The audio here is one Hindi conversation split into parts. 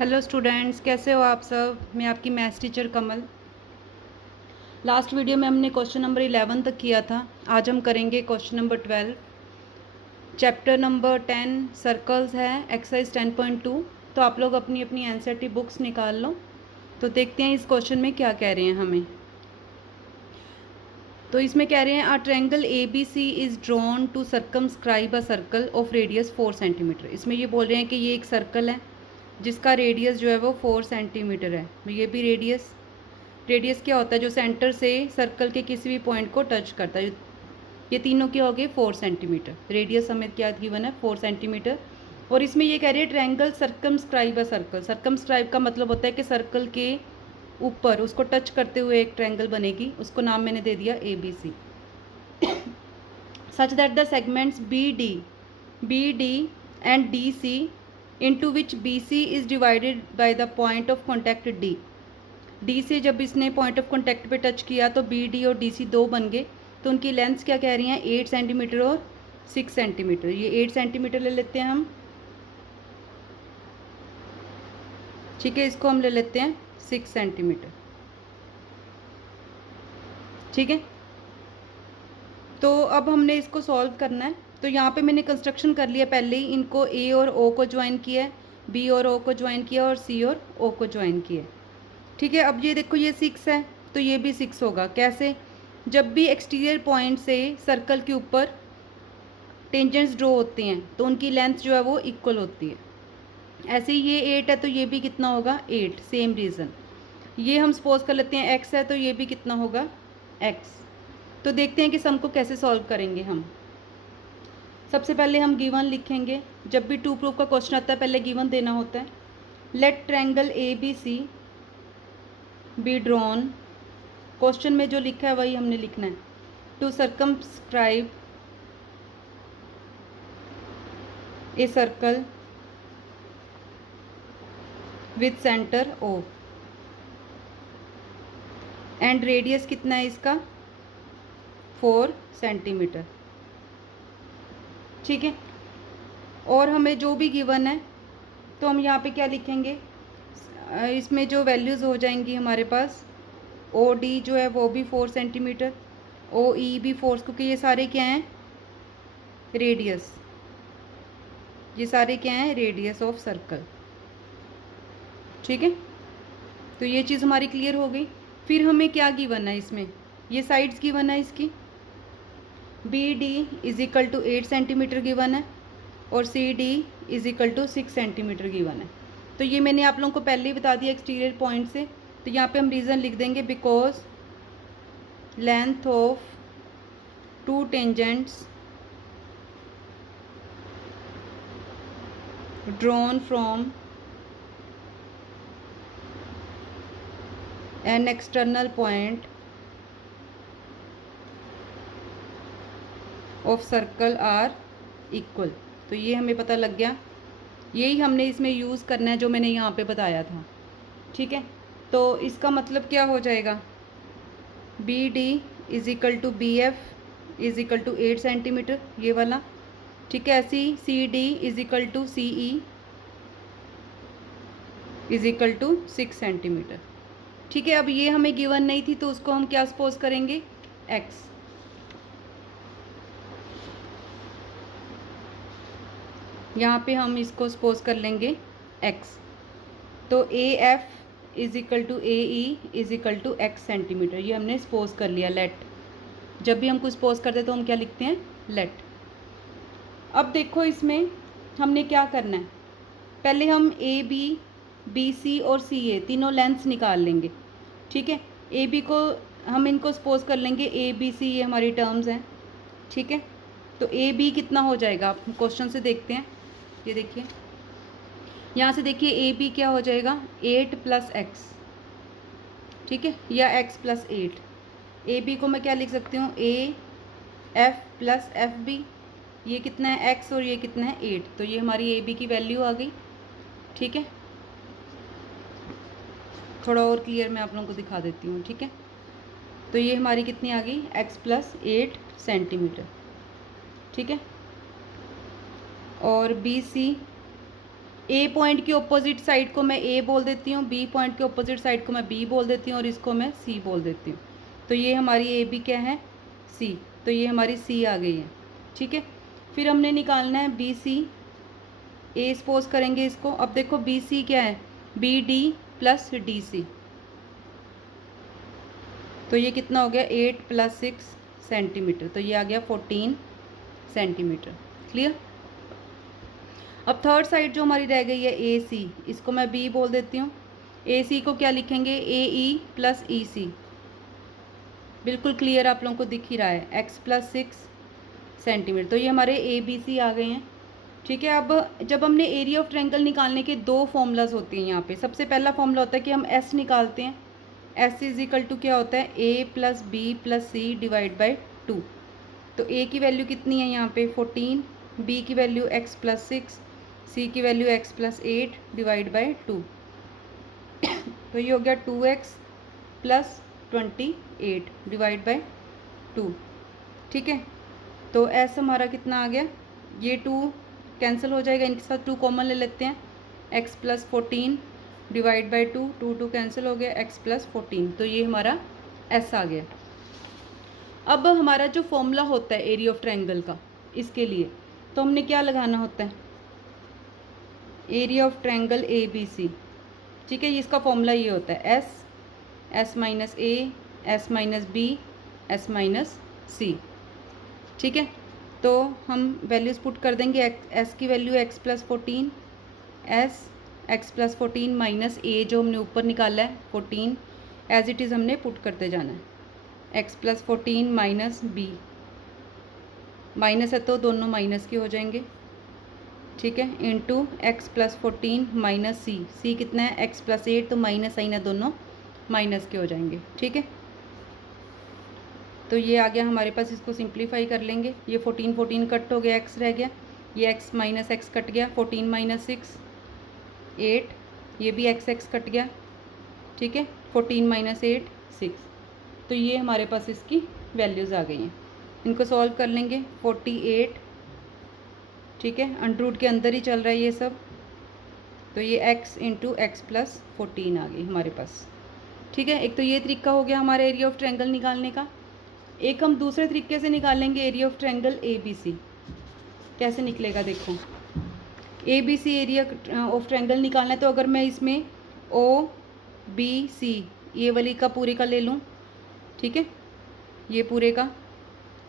हेलो स्टूडेंट्स, कैसे हो आप सब। मैं आपकी मैथ्स टीचर कमल। लास्ट वीडियो में हमने क्वेश्चन नंबर 11 तक किया था। आज हम करेंगे question number 12। Chapter number 10 circles है, एक्सरसाइज 10.2। तो आप लोग अपनी अपनी एनसीईआरटी बुक्स निकाल लो। तो देखते हैं इस क्वेश्चन में क्या कह रहे हैं हमें। तो इसमें कह रहे हैं a triangle A B C is drawn to circumscribe a circle of radius 4 centimetre. इसमें ये बोल रहे हैं कि ये एक सर्कल है जिसका रेडियस जो है वो 4 सेंटीमीटर है। ये भी रेडियस क्या होता है, जो सेंटर से सर्कल के किसी भी पॉइंट को टच करता है। ये तीनों क्या हो गए 4 सेंटीमीटर। रेडियस हमें क्या गिवन है 4 सेंटीमीटर। और इसमें ये कह रहे हैं triangle circumscribe a circle. Circumscribe का मतलब होता है कि सर्कल के ऊपर उसको टच करते हुए एक ट्रायंगल बनेगी। उसको नाम मैंने दे दिया ABC। such that the segments BD and DC into which BC is divided by the point of contact D से जब इसने पॉइंट ऑफ कॉन्टैक्ट पे टच किया तो BD और DC दो बन गए। तो उनकी लेंथ्स क्या कह रही हैं 8 सेंटीमीटर और 6 सेंटीमीटर। ये 8 सेंटीमीटर ले लेते हैं हम, ठीक है। इसको हम ले लेते हैं 6 सेंटीमीटर, ठीक है। तो अब हमने इसको सॉल्व करना है। तो यहाँ पे मैंने कंस्ट्रक्शन कर लिया पहले ही। इनको A और O को ज्वाइन किया है, B और O को ज्वाइन किया और C और O को ज्वाइन किया, ठीक है। अब ये देखो ये 6 है तो ये भी 6 होगा। कैसे? जब भी एक्सटीरियर पॉइंट से सर्कल के ऊपर टेंजेंट्स ड्रॉ होते हैं तो उनकी लेंथ जो है वो इक्वल होती है। ऐसे ही ये 8 है तो ये भी कितना होगा 8, सेम रीज़न। ये हम सपोज कर लेते हैं x है तो ये भी कितना होगा x। तो देखते हैं कि सम को कैसे सॉल्व करेंगे हम। सबसे पहले हम गिवन लिखेंगे। जब भी टू प्रूफ का क्वेश्चन आता है पहले गिवन देना होता है। Let triangle ABC be drawn. Question में जो लिखा है वही हमने लिखना है। To circumscribe a circle with centre O and radius कितना है इसका 4 सेंटीमीटर, ठीक है। और हमें जो भी गिवन है तो हम यहाँ पे क्या लिखेंगे, इसमें जो वैल्यूज़ हो जाएंगी हमारे पास OD जो है वो भी 4 सेंटीमीटर, OE भी 4, क्योंकि ये सारे क्या हैं रेडियस। ये सारे क्या हैं रेडियस ऑफ सर्कल, ठीक है। तो ये चीज़ हमारी क्लियर हो गई। फिर हमें क्या गिवन है इसमें, ये साइड्स गिवन है इसकी। BD is equal to 8 centimetre given है और CD is equal to 6 centimetre given है। तो ये मैंने आप लोगों को पहले ही बता दिया एक्सटीरियर पॉइंट से। तो यहाँ पे हम रीज़न लिख देंगे because length of two tangents drawn from an external point of circle are equal. तो ये हमें पता लग गया। यही हमने इसमें यूज़ करना है जो मैंने यहाँ पे बताया था, ठीक है। तो इसका मतलब क्या हो जाएगा BD is equal to BF is equal to 8 centimetre, ये वाला, ठीक है। ऐसे ही CD is equal to CE is equal to 6 centimetre, ठीक है। अब ये हमें गिवन नहीं थी तो उसको हम क्या सपोज करेंगे x। यहाँ पे हम इसको सपोज कर लेंगे x। तो AF is equal to AE is equal to x centimetre, ये हमने सपोज कर लिया। लेट, जब भी हम कुछ सपोज करते हैं तो हम क्या लिखते हैं लेट। अब देखो इसमें हमने क्या करना है, पहले हम AB BC और CA तीनों लेंथ्स निकाल लेंगे, ठीक है। AB को हम इनको सपोज कर लेंगे ABC, ये हमारी टर्म्स हैं, ठीक है। तो AB कितना हो जाएगा आप क्वेश्चन से देखते हैं। ये देखिए यहाँ से देखिए AB क्या हो जाएगा 8 + x, ठीक है, या x + 8। AB को मैं क्या लिख सकती हूँ AF + FB। ये कितना है x और ये कितना है 8। तो ये हमारी AB की वैल्यू आ गई, ठीक है। थोड़ा और क्लियर मैं आप लोगों को दिखा देती हूँ, ठीक है। तो ये हमारी कितनी आ गई x + 8 सेंटीमीटर, ठीक है। और BC ए पॉइंट की ऑपोजिट साइड को मैं ए बोल देती हूँ, बी पॉइंट के ऑपोजिट साइड को मैं बी बोल देती हूँ और इसको मैं सी बोल देती हूँ। तो ये हमारी ए बी क्या है, सी। तो ये हमारी सी आ गई है, ठीक है। फिर हमने निकालना है बी सी। ए सपोज करेंगे इसको। अब देखो बी सी क्या है, B D plus D C. तो ये कितना हो गया, 8 + 6 सेंटीमीटर। तो ये आ गया 14 सेंटीमीटर। क्लियर। अब थर्ड साइड जो हमारी रह गई है ए सी, इसको मैं बी बोल देती हूँ। ए सी को क्या लिखेंगे, ए ई प्लस ई सी। बिल्कुल क्लियर आप लोगों को दिख ही रहा है, x + 6 सेंटीमीटर। तो ये हमारे ए बी सी आ गए हैं, ठीक है। अब जब हमने एरिया ऑफ ट्रायंगल निकालने के दो फॉर्मूलाज होते हैं यहाँ पे। सबसे पहला फॉर्मूला होता है कि हम s निकालते हैं। s = क्या होता है, a + b + c / 2। तो a की वैल्यू कितनी है यहाँ पे 14, b की वैल्यू x + 6, c की वैल्यू x + 8 / 2। तो ये हो गया 2x + 28 / 2, ठीक है। तो s हमारा कितना आ गया, ये 2 कैंसिल हो जाएगा, इनके साथ 2 कॉमन ले लेते हैं। x + 14 / 2, 2 कैंसिल हो गया, x + 14। तो ये हमारा s आ गया। अब हमारा जो फॉर्मूला होता है एरिया ऑफ ट्रायंगल का, इसके लिए तो हमने क्या लगाना होता है, area of triangle A B C, ठीक है। इसका फॉर्मूला ये होता है s - a, s - b, s - c, ठीक है। तो हम वैल्यूज़ पुट कर देंगे। s की value x + 14, x + 14 minus a जो हमने ऊपर निकाला है 14, एज इट इज़ हमने पुट करते जाना है। x + 14 माइनस b, माइनस है तो दोनों माइनस के हो जाएंगे, ठीक है। इंटू x + 14 माइनस c कितना है, x + 8, तो माइनस साइन है, दोनों माइनस के हो जाएंगे, ठीक है। तो ये आ गया हमारे पास, इसको सिंप्लीफाई कर लेंगे। ये 14 कट हो गया, x रह गया, ये x - x कट गया, 14 - 6 8, ये भी x कट गया, ठीक है। 14 - 8 6। तो ये हमारे पास इसकी वैल्यूज़ आ गई हैं। इनको सॉल्व कर लेंगे। 48, ठीक है, अंडर के अंदर ही चल रहा है ये सब। तो ये x × x + 14 आ गई हमारे पास, ठीक है। एक तो ये तरीका हो गया हमारे एरिया ऑफ ट्रायंगल निकालने का। एक हम दूसरे तरीके से निकालेंगे area of triangle A B C. कैसे निकलेगा देखो, A B C area of triangle निकालना है। तो अगर मैं इसमें ओ बी सी ये वाली का पूरे का ले लूँ, ठीक है, ये पूरे का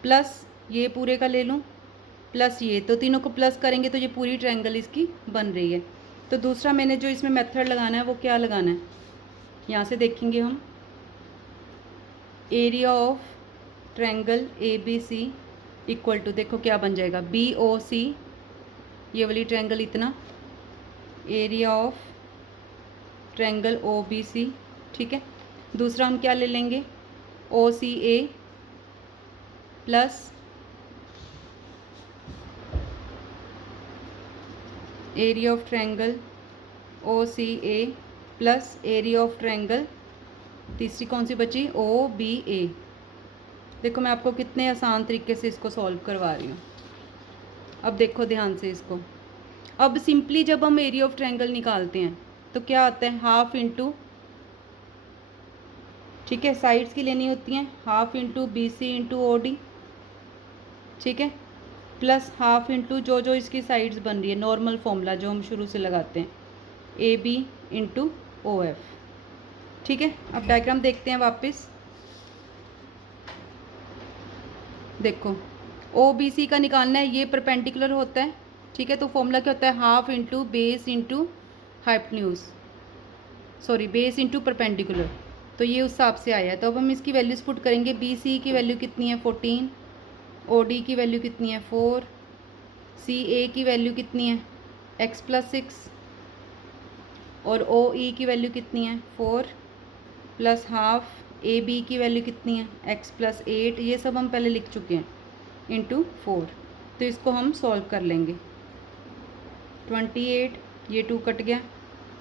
प्लस ये पूरे का ले लूँ प्लस ये, तो तीनों को प्लस करेंगे तो ये पूरी ट्रायंगल इसकी बन रही है। तो दूसरा मैंने जो इसमें मेथड लगाना है वो क्या लगाना है, यहाँ से देखेंगे हम। Area of triangle A B C equal to, देखो क्या बन जाएगा, बी ओ सी, ये वाली ट्रायंगल इतना, area of triangle O B C, ठीक है। दूसरा हम क्या ले लेंगे, O C A plus area of triangle O C A plus area of triangle, तीसरी कौन सी बची, ओ बी ए। देखो मैं आपको कितने आसान तरीके से इसको सॉल्व करवा रही हूँ। अब देखो ध्यान से इसको। अब सिंपली जब हम एरिया ऑफ ट्रायंगल निकालते हैं तो क्या आता है, हाफ इंटू, ठीक है, साइड्स की लेनी होती हैं, half into B C into O D, ठीक है, प्लस हाफ इंटू जो इसकी साइड्स बन रही है, नॉर्मल फॉर्मूला जो हम शुरू से लगाते हैं, A B into O F, ठीक है। अब डायग्राम देखते हैं वापस। देखो ओ बी सी का निकालना है, ये परपेंडिकुलर होता है, ठीक है। तो फॉर्मूला क्या होता है, half into base into hypotenuse, sorry base into perpendicular. तो ये उस हिसाब से आया है। तो अब हम इसकी वैल्यूज़ पुट करेंगे। बी सी की वैल्यू कितनी है 14, ओ डी की वैल्यू कितनी है 4, सी ए की वैल्यू कितनी है x + 6, और ओ ई की वैल्यू कितनी है 4 प्लस हाफ, ए बी की वैल्यू कितनी है x + 8, ये सब हम पहले लिख चुके हैं, इंटू 4। तो इसको हम सॉल्व कर लेंगे। 28, ये 2 कट गया,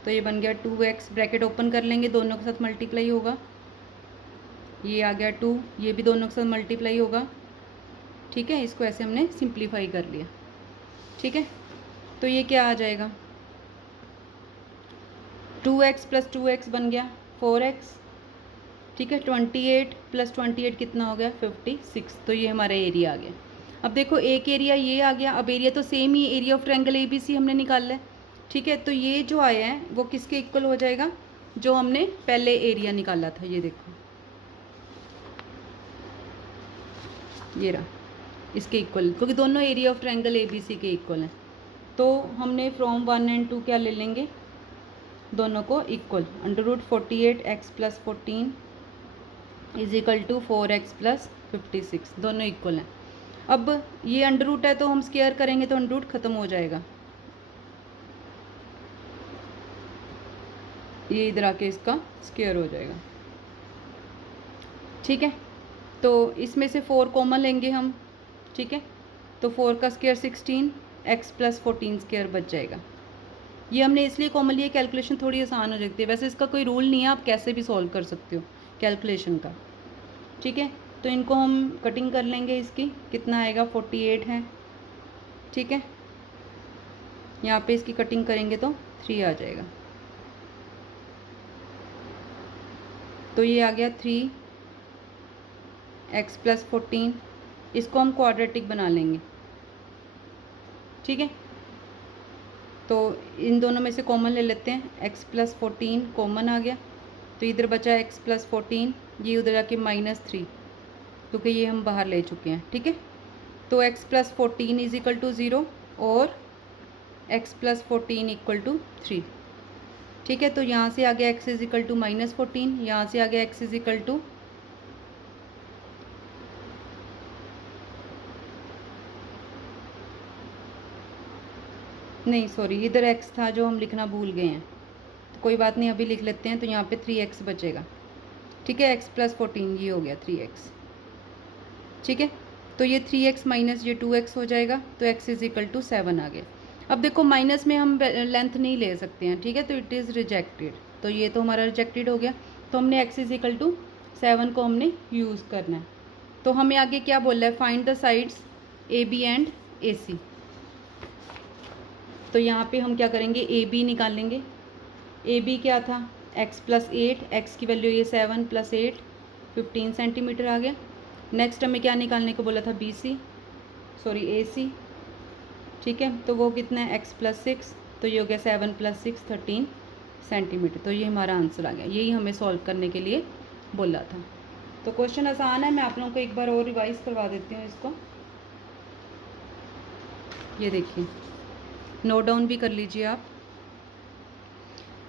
तो ये बन गया 2x, ब्रैकेट ओपन कर लेंगे, दोनों के साथ मल्टीप्लाई होगा, ये आ गया 2, ये भी दोनों के साथ मल्टीप्लाई होगा, ठीक है। इसको ऐसे हमने सिंप्लीफाई कर लिया, ठीक है। तो ये क्या आ जाएगा, 2x प्लस 2x बन गया 4x, ठीक है। 28 प्लस 28 कितना हो गया 56, तो ये हमारा एरिया आ गया। अब देखो एक एरिया ये आ गया, अब एरिया तो same he, area of triangle ABC हमने निकाला है, ठीक है। तो ये जो आया है वो किसके इक्वल हो जाएगा, जो हमने पहले एरिया निकाला था, ये देखो ये रहा, इसके इक्वल, क्योंकि दोनों एरिया ऑफ ट्रायंगल ABC के इक्वल हैं। तो हमने फ्रॉम 1 एंड 2 क्या ले लेंगे, दोनों को इक्वल, √48x + 14 = 4x + 56, दोनों इक्वल हैं। अब ये अंडर रूट है तो हम स्क्वायर करेंगे तो अंडर रूट ख़त्म हो जाएगा, ये इधर आके इसका स्क्वायर हो जाएगा, ठीक है। तो इसमें से 4 कॉमन लेंगे हम, ठीक है। तो 4 का स्क्वायर 16, x + 14 स्क्वायर बच जाएगा। ये हमने इसलिए कॉमन लिया, कैलकुलेशन थोड़ी आसान हो जाती है। वैसे इसका कोई रूल नहीं है, आप कैसे भी सॉल्व कर सकते हो कैलकुलेशन का, ठीक है। तो इनको हम कटिंग कर लेंगे, इसकी कितना आएगा 48 है, ठीक है। यहाँ पे इसकी कटिंग करेंगे तो 3 आ जाएगा, तो ये आ गया 3x + 14, इसको हम क्वाड्रेटिक बना लेंगे, ठीक है। तो इन दोनों में से कॉमन ले लेते हैं, x + 14 कॉमन आ गया, तो इधर बचा x + 14, ये उधर जाके -3, क्योंकि ये हम बाहर ले चुके हैं, ठीक है। तो x + 14 = 0 और x + 14 = 3, ठीक है। तो यहाँ से आ गया x = -14, यहाँ से आ गया x = नहीं सॉरी, इधर x था जो हम लिखना भूल गए हैं, तो कोई बात नहीं, अभी लिख लेते हैं। तो यहाँ पे 3x बचेगा, ठीक है। x + 14 ये हो गया 3x, ठीक है। तो ये 3x माइनस ये 2x हो जाएगा, तो x = 7 आ गया। अब देखो माइनस में हम लेंथ नहीं ले सकते हैं, ठीक है, तो इट इज़ रिजेक्टेड, तो ये तो हमारा रिजेक्टेड हो गया। तो हमने x = 7 को हमने यूज़ करना है। तो हमें आगे क्या बोला है, find the sides AB and AC। तो यहाँ पे हम क्या करेंगे, AB निकालेंगे। AB क्या था, x + 8, x की वैल्यू ये 7 + 8 15 सेंटीमीटर आ गया। नेक्स्ट हमें क्या निकालने को बोला था, AC, ठीक है। तो वो कितना है, x + 6, तो ये हो गया 7 + 6 13 सेंटीमीटर। तो ये हमारा आंसर आ गया, यही हमें सॉल्व करने के लिए बोला था। तो क्वेश्चन आसान है, मैं आप लोगों को एक बार और रिवाइज करवा देती हूँ इसको, ये देखिए, नोट डाउन भी कर लीजिए आप।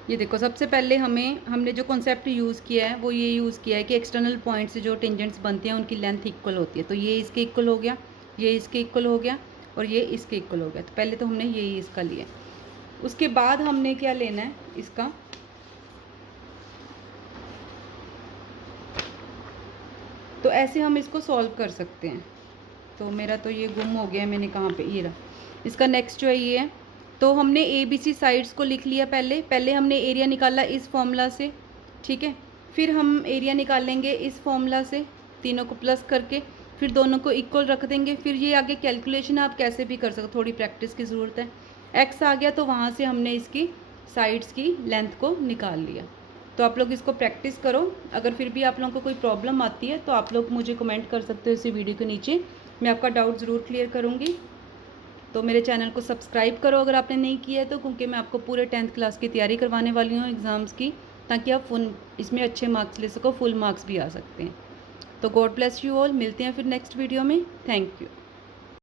ये देखो, सबसे पहले हमने जो कॉन्सेप्ट यूज़ किया है वो ये यूज़ किया है कि एक्सटर्नल पॉइंट से जो टेंजेंट्स बनते हैं उनकी लेंथ इक्वल होती है। तो ये इसके इक्वल हो गया, ये इसके इक्वल हो गया और ये इसके इक्वल हो गया। तो पहले तो हमने यही इसका लिया, उसके बाद हमने क्या लेना है इसका, तो ऐसे हम इसको सॉल्व कर सकते हैं। तो मेरा तो ये गुम हो गया, मैंने कहाँ पे, ये रहा। इसका नेक्स्ट जो है ये है, तो हमने ABC साइड्स को लिख लिया, पहले हमने एरिया निकाला इस फॉर्मूला से, ठीक है। फिर हम एरिया निकालेंगे इस फॉर्मूला से, तीनों को प्लस करके, फिर दोनों को इक्वल रख देंगे। फिर ये आगे कैलकुलेशन आप कैसे भी कर सकते, थोड़ी प्रैक्टिस की ज़रूरत है। x आ गया तो वहाँ से हमने इसकी साइड्स की लेंथ को निकाल लिया। तो आप लोग इसको प्रैक्टिस करो। अगर फिर भी आप लोगों को कोई प्रॉब्लम आती है तो आप लोग मुझे कमेंट कर सकते हो इसी वीडियो के नीचे, मैं आपका डाउट ज़रूर क्लियर करूँगी। तो मेरे चैनल को सब्सक्राइब करो अगर आपने नहीं किया है तो, क्योंकि मैं आपको पूरे 10th क्लास की तैयारी करवाने वाली हूँ एग्ज़ाम्स की, ताकि आप इसमें अच्छे मार्क्स ले सको, फुल मार्क्स भी आ सकते हैं। तो गॉड ब्लेस यू ऑल, मिलते हैं फिर नेक्स्ट वीडियो में। Thank you.